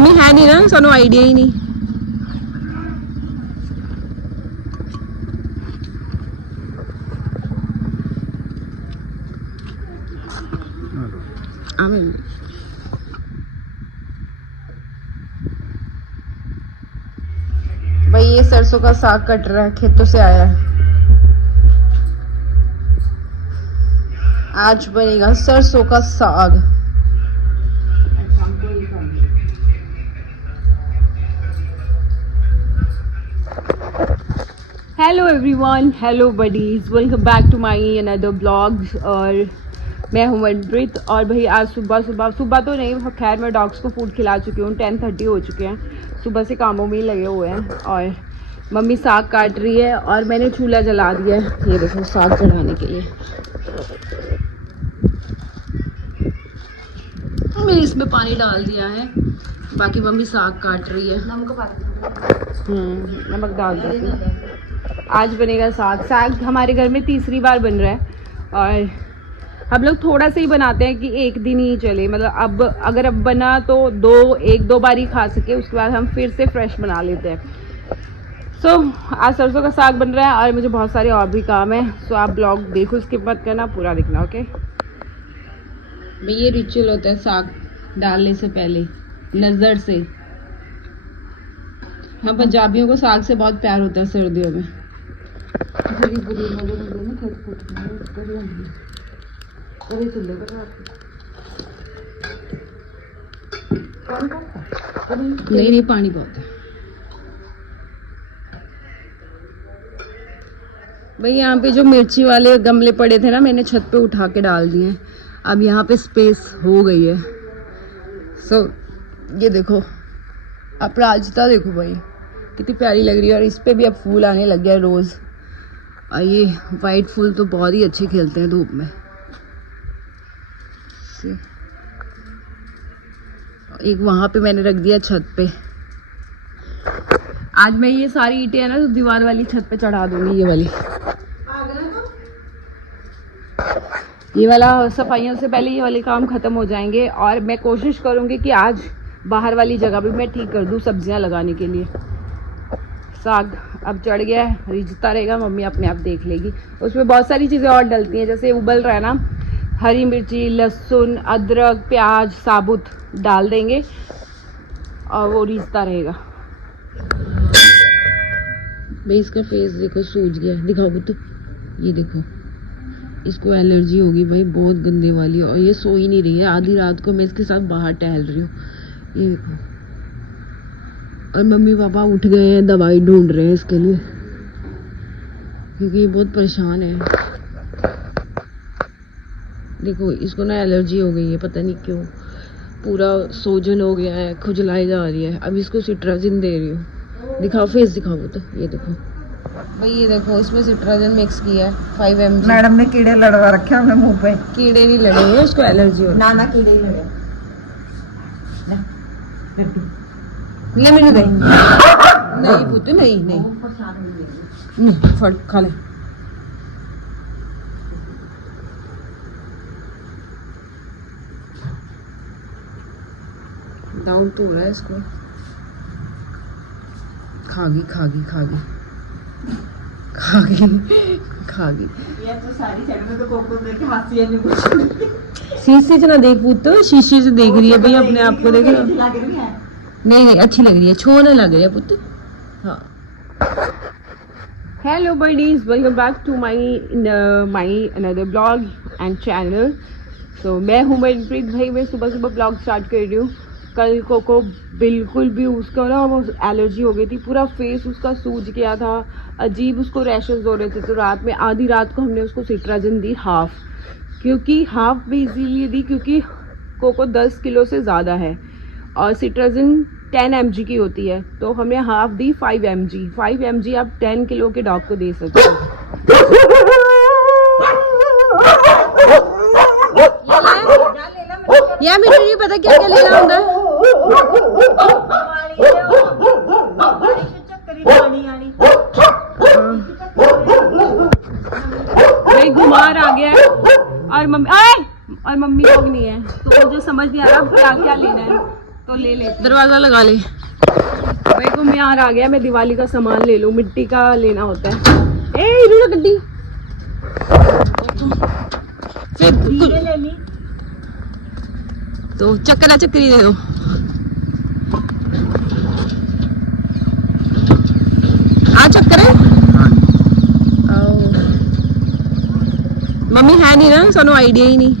Mummy है नहीं ना, सानू आइडिया ही नहीं। आमीन। भाई ये सरसों का साग कट रहा है, खेतों से आया है। आज बनेगा सरसों का साग। Hello everyone, hello buddies, welcome back to my another blogs. और मैं हूं मनप्रीत। और भाई आज सुबह तो नहीं, खैर मैं डॉग्स को फूड खिला चुकी हूँ। 10:30 हो चुके हैं। सुबह से कामों में ही लगे हुए हैं। और मम्मी साग काट रही है और मैंने चूल्हा जला दिया है, ये देखो, साग चढ़ाने के लिए। मैंने इसमें पानी डाल दिया है, बाकी मम्मी साग काट रही है। नमक डाल देती हूँ। आज बनेगा साग हमारे घर में तीसरी बार बन रहा है। और हम लोग थोड़ा सा ही बनाते हैं कि एक दिन ही चले, मतलब अगर बना तो एक दो बार ही खा सके, उसके बाद हम फिर से फ्रेश बना लेते हैं। आज सरसों का साग बन रहा है और मुझे बहुत सारे और भी काम है। आप ब्लॉग देखो, स्किप मत करना, पूरा देखना, ओके। ये रिचुअल होता है साग डालने से पहले, नजर से। हम पंजाबियों को साग से बहुत प्यार होता है सर्दियों में। नहीं, पानी बहुत है भाई। यहाँ पे जो मिर्ची वाले गमले पड़े थे ना, मैंने छत पे उठा के डाल दिए हैं। अब यहाँ पे स्पेस हो गई है। ये देखो, अपराजिता देखो भाई कितनी प्यारी लग रही है। और इस पे भी अब फूल आने लग गया है रोज। और ये वाइट फूल तो बहुत ही अच्छे खिलते हैं धूप में। एक वहां पे मैंने रख दिया छत पे। आज मैं ये सारी ईंटें है ना, तो दीवार वाली छत पे चढ़ा दूंगी। ये वाला सफाइयों से पहले ये वाले काम खत्म हो जाएंगे। और मैं कोशिश करूंगी कि आज बाहर वाली जगह भी मैं ठीक कर दूं सब्जियां लगाने के लिए। साग अब चढ़ गया है, रिझता रहेगा, मम्मी अपने आप देख लेगी। उसमें बहुत सारी चीज़ें और डलती हैं, जैसे उबल रहा है ना, हरी मिर्ची, लहसुन, अदरक, प्याज साबुत डाल देंगे और वो रिझता रहेगा। भाई इसका फेस देखो, सूज गया, दिखाओ पुत्त, ये देखो, इसको एलर्जी होगी भाई, बहुत गंदे वाली। और ये सो ही नहीं रही है। आधी रात को मैं इसके साथ बाहर टहल रही हूँ, ये देखो। और मम्मी पापा उठ गए हैं, दवाई ढूंढ रहे हैं इसके लिए, क्योंकि ये बहुत परेशान है। देखो इसको ना एलर्जी हो गई है, पता नहीं क्यों, पूरा सोजन हो गया है, खुजलाई जा रही है। अब इसको सिट्राजिन दे रही हूँ। दिखाओ फेस, दिखाओ तो, ये देखो भाई, ये देखो, इसमें सिट्राजिन मिक्स किया है 5 mg। मैडम ने कीड़े लड़वा रखे हमें मुंह पे। कीड़े नहीं लड़े हैं, उसको एलर्जी हो। ना कीड़े ही लड़े। ले मैंने दे। नहीं पुत्त, नहीं फट खा ले। डाउट हो रहा है इसको। खागी ये तो सारी चैनल तो कोको देख के हंसी नहीं कुछ। शीशे से ना देख पुत्त, शीशे से देख रही है भाई, अपने आप को देख। लग रही है, नहीं अच्छी लग रही है, छो ना लग रही है पुत्त। हाँ, hello buddies, welcome back to my another blog and channel. मैं हूँ मनप्रीत। भाई मैं सुबह ब्लॉग स्टार्ट कर रही हूँ। कल को बिल्कुल भी उसका ना वो एलर्जी हो गई थी, पूरा फेस उसका सूज गया था, अजीब उसको रैशेस हो रहे थे। तो आधी रात को हमने उसको सिट्राजिन दी हाफ, क्योंकि हाफ भी इसीलिए दी क्योंकि कोको 10 किलो से ज़्यादा है और सिट्राजिन 10 mg की होती है, तो हमने हाफ दी 5 mg। 5 mg आप 10 किलो के डॉग को दे सकते हो। यार मुझे नहीं पता क्या क्या लेना होता है। भाई घुमार आ गया है और मम्मी लोग नहीं है, तो मुझे समझ नहीं आ रहा क्या क्या लेना है। तो ले ले, दरवाजा लगा ले। भाई को मैं आ गया, मैं दिवाली का सामान ले लूं, मिट्टी का लेना होता है। ए इधर गड्डी फिर ले ली। तो चक्करा चक्करी दे दो। आ चक्कर है। मम्मी है नहीं ना, सानू आइडिया ही नहीं।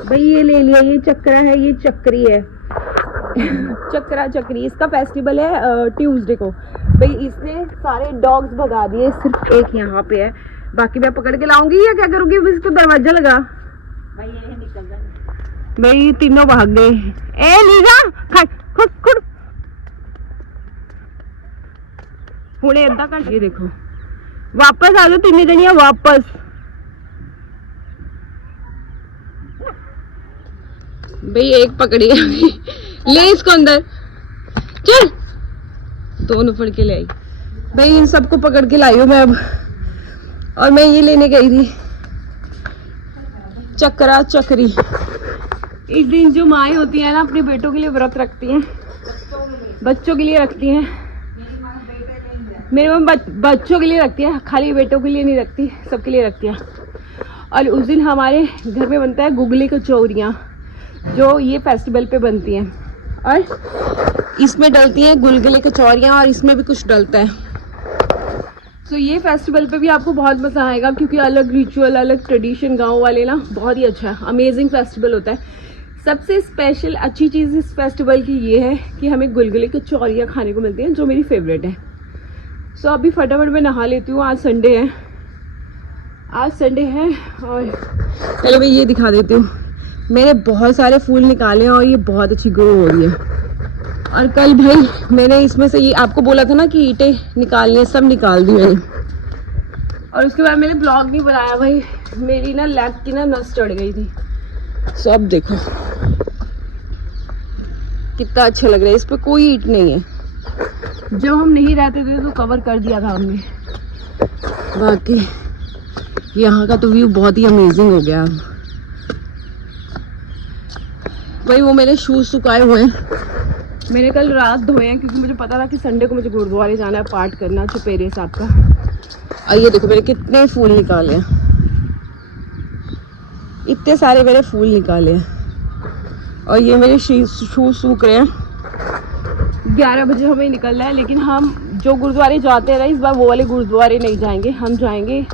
भाई ये ले लिया, ये चक्रा है, ये चक्री है। चक्रा चक्री, इसका फेस्टिवल है ट्यूसडे को। भाई इसने सारे डॉग्स भगा दिए, सिर्फ एक यहाँ पे है, बाकी मैं पकड़ के लाऊंगी या क्या करूंगी? इसको दरवाजा लगा। भाई ये निकल जाए। भाई तीनों भाग गए। ए लीजा खुद खुद हुणे अद्धा घंटा, ये देखो वापस आ जाओ तीन जनिया वापस। भाई एक पकड़ी ले इसको अंदर, चल। दोनों फड़ के ले आई। भाई इन सबको पकड़ के लाई हूँ मैं अब, और मैं ये लेने गई थी चक्रा चक्री। इस दिन जो माएँ होती हैं ना, अपने बेटों के लिए व्रत रखती हैं, बच्चों के लिए रखती हैं। मेरे मम्मी बच्चों के लिए रखती है, खाली बेटों के लिए नहीं रखती, सबके लिए रखती है। और उस दिन हमारे घर में बनता है गुगली कचौरियाँ, जो ये फेस्टिवल पे बनती हैं, और इसमें डलती हैं गुलगुले कचौरियाँ, और इसमें भी कुछ डलता है। तो ये फेस्टिवल पे भी आपको बहुत मज़ा आएगा, क्योंकि अलग रिचुअल, अलग ट्रेडिशन, गांव वाले ना, बहुत ही अच्छा है, अमेजिंग फेस्टिवल होता है। सबसे स्पेशल अच्छी चीज़ इस फेस्टिवल की ये है कि हमें गुलगुले कचौरियाँ खाने को मिलती हैं, जो मेरी फेवरेट है। सो अभी फटाफट मैं नहा लेती हूँ, आज संडे है, आज संडे है। और चलो भाई ये दिखा देती हूँ, मैंने बहुत सारे फूल निकाले हैं और ये बहुत अच्छी ग्रो हो रही है। और कल भाई मैंने इसमें से ये आपको बोला था ना कि ईंटें निकालने, सब निकाल दी मैंने। और उसके बाद मैंने ब्लॉग नहीं बनाया भाई, मेरी ना लेग की ना नस चढ़ गई थी। सब देखो कितना अच्छा लग रहा है, इस पे कोई ईंट नहीं है। जब हम नहीं रहते थे तो कवर कर दिया था हमने। बाकी यहाँ का तो व्यू बहुत ही अमेजिंग हो गया। भाई वो मेरे शूज सुखाए हुए हैं, मैंने कल रात धोए हैं, क्योंकि मुझे पता था कि संडे को मुझे गुरुद्वारे जाना है, पाठ करना चुपेरे साहब का। और ये देखो मैंने कितने फूल निकाले हैं, इतने सारे मैंने फूल निकाले हैं। और ये मेरे शूज सूख रहे हैं। 11 बजे हमें निकलना है, लेकिन हम जो गुरुद्वारे जाते हैं ना, इस बार वो वाले गुरुद्वारे नहीं जाएंगे, हम जाएंगे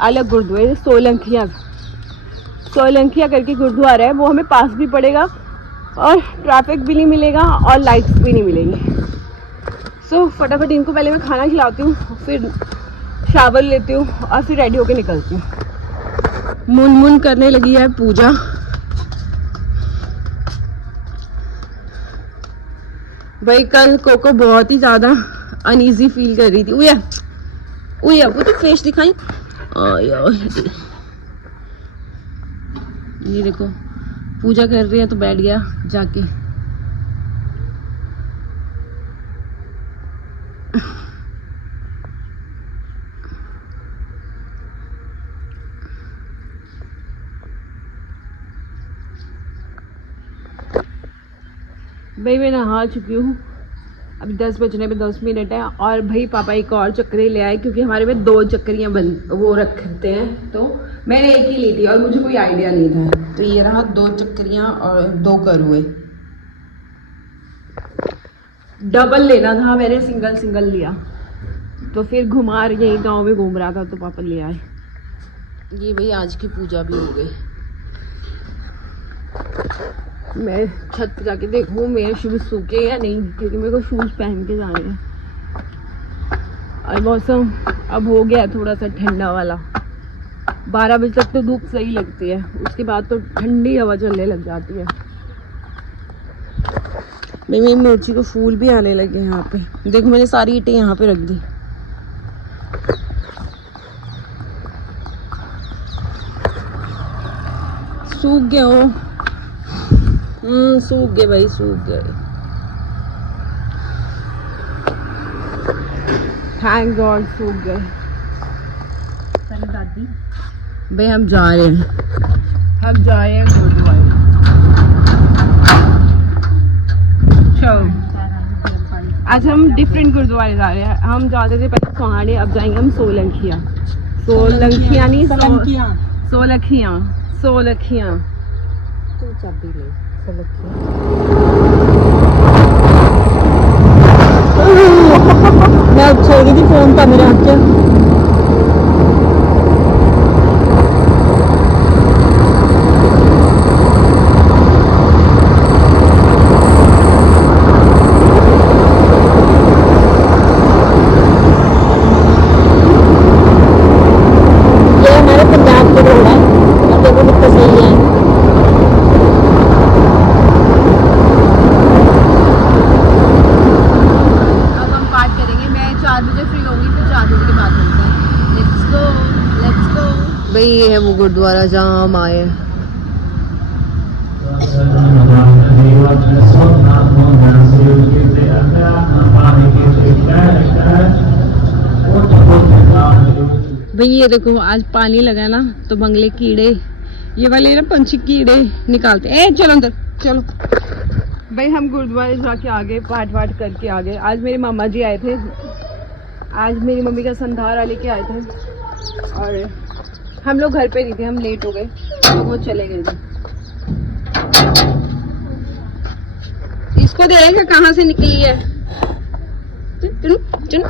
अलग गुरुद्वारे, सोलंखिया करके गुरुद्वारा है, वो हमें पास भी पड़ेगा और ट्रैफिक भी नहीं मिलेगा और लाइट्स भी नहीं मिलेंगी। सो फटाफट इनको पहले मैं खाना खिलाती हूँ, फिर शावर लेती हूँ और फिर रेडी होके निकलती हूँ। मुन मुन करने लगी है पूजा। भाई कल कोको बहुत ही ज्यादा अनईजी फील कर रही थी। उया उया वो तो फेस दिखाई। ये देखो पूजा कर रही है तो बैठ गया जाके। भाई मैं नहा चुकी हूँ, अभी 10 बजने में 10 मिनट है। और भाई पापा एक और चक्करी ले आए, क्योंकि हमारे में 2 चक्करियाँ वो रखते हैं, तो मैंने एक ही ली थी और मुझे कोई आइडिया नहीं था। तो ये रहा 2 चक्करियाँ और 2 करुए। डबल लेना था, मैंने सिंगल सिंगल लिया, तो फिर घुमा यही गांव में घूम रहा था तो पापा ले आए। ये भाई आज की पूजा भी हो गई। मैं छत पे जाके देखूँ मेरे शूज सूखे या नहीं, क्योंकि मेरे को शूज पहन के जाने हैं। और मौसम अब हो गया थोड़ा सा ठंडा वाला, 12 बजे तक तो धूप सही लगती है, उसके बाद तो ठंडी हवा चलने लग जाती है। मेरी मिर्ची को फूल भी आने लगे हैं यहाँ पे। देखो मैंने सारी ईंटें यहाँ पे रख दी। सूख गए हो। सूख गए भाई, सूख गए। थैंक गॉड सूख गए। सारी दादी भाई हम जा रहे हैं, गुरुद्वारे। चलो आज हम डिफरेंट गुरुद्वारे जा रहे हैं। हम जाते थे पहले सोहाने, अब जाएंगे हम सोलंखिया। सोलंखिया नहीं, सोलखिया। तू चाबी ले सोलंखिया। मैं छोड़ गई थी फोन का मेरे हाथ से। ये हमारे पंजाब के रोड है और देखो कितना सही है। भाई ये है वो गुरुद्वारा जहाँ हम आए। भाई ये देखो आज पानी लगा ना तो बंगले कीड़े, ये वाले ना पंछी कीड़े निकालते। ए चलो अंदर चलो। भाई हम गुरुद्वारे जाके आ गए, पाठ वाठ करके आ गए। आज मेरे मामा जी आए थे, आज मेरी मम्मी का संधारा लेके आए थे और हम लोग घर पे नहीं थे, हम लेट हो गए तो वो चले गए थे। इसको देखेगा कहाँ से निकली है। चुन चुन।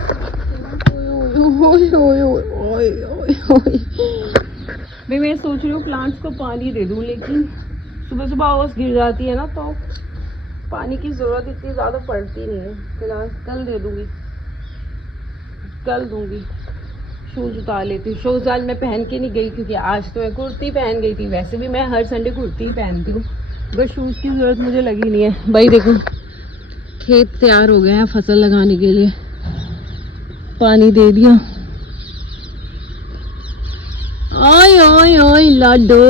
भाई मैं सोच रही हूँ प्लांट्स को पानी दे दूँ, लेकिन सुबह सुबह ओस गिर जाती है ना तो पानी की ज़रूरत इतनी ज़्यादा पड़ती नहीं है। फिलहाल कल दे दूँगी, कल दूँगी। शूज़ उतार लेती हूँ। शूज़ आज मैं पहन के नहीं गई क्योंकि आज तो मैं कुर्ती पहन गई थी। वैसे भी मैं हर संडे कुर्ती ही पहनती हूँ, बस शूज़ की ज़रूरत मुझे लगी नहीं है। भाई देखो खेत तैयार हो गए हैं फसल लगाने के लिए, पानी दे दिया। ओए ओए ओए लाडो,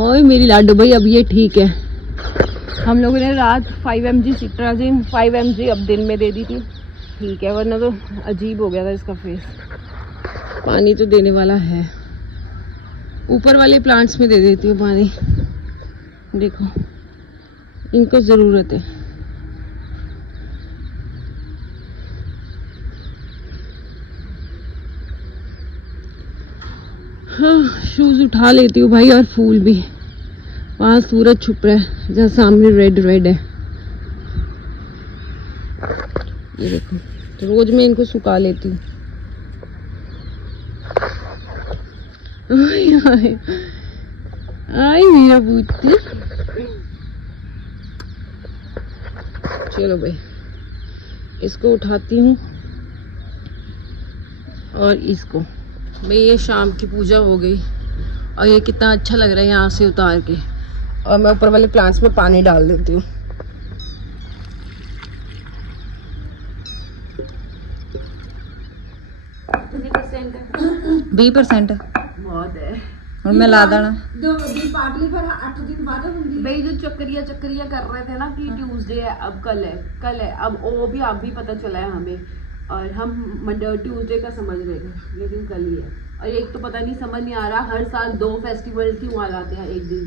ओए मेरी लाडो। भाई अब ये ठीक है। हम लोगों ने रात 5 mg सिट्राजिन 5 mg अब दिन में दे दी थी, ठीक है, वरना तो अजीब हो गया था इसका फेस। पानी तो देने वाला है, ऊपर वाले प्लांट्स में दे देती हूँ पानी। देखो इनको ज़रूरत है। हाँ शूज़ उठा लेती हूँ भाई, और फूल भी। वहाँ सूरज छुप रहा है जहाँ सामने रेड रेड है, ये देखो। तो रोज मैं इनको सुखा लेती हूँ। आय आय मेरा बूटी। चलो भाई इसको उठाती हूँ और इसको। भाई ये शाम की पूजा हो गई और ये कितना अच्छा लग रहा है यहाँ से उतार के। और मैं ऊपर वाले प्लांट्स में पानी डाल देती हूँ। कितनी परसेंट है? 20% बहुत है। और मैं ला देना भाई। जो चक्रिया कर रहे थे ना कि ट्यूसडे है, अब कल है। अब वो भी आप भी पता चला है हमें, और हम ट्यूसडे का समझ रहे थे लेकिन कल ही है। और एक तो पता नहीं, समझ नहीं आ रहा हर साल 2 फेस्टिवल क्यों आ जाते हैं एक दिन,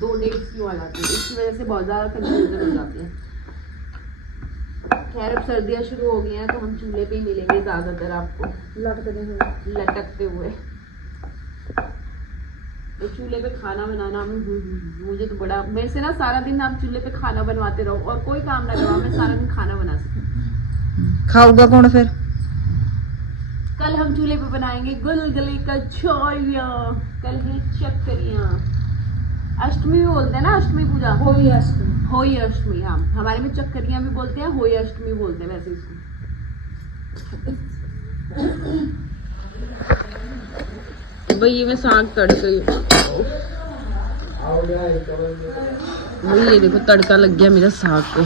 2 डेट्स क्यों आ जाती है। इसकी वजह से बहुत ज़्यादा कंफ्यूजन हो जाती है। खैर अब सर्दियाँ शुरू हो गई हैं तो हम चूल्हे पे ही मिलेंगे ज़्यादातर आपको लटकते हुए। तो चूल्हे पे खाना बनाना मुझे तो बड़ा, मेरे से ना सारा दिन आप चूल्हे पे खाना बनवाते रहो और कोई काम ना करवाओ, मैं सारा दिन खाना बना सकती। खाऊंगा कौन फिर? कल हम चूल्हे पे बनाएंगे गुलगुले कचौरियाँ, कल है चक्करियाँ। अष्टमी भी बोलते हैं ना, अष्टमी पूजा होई अष्टमी। हाँ हमारे में चक्करियाँ भी बोलते हैं, होई अष्टमी बोलते हैं वैसे इसको। भाई ये मैं साग तड़क रही हूँ। भाई ये देखो तड़का लग गया मेरा साग को।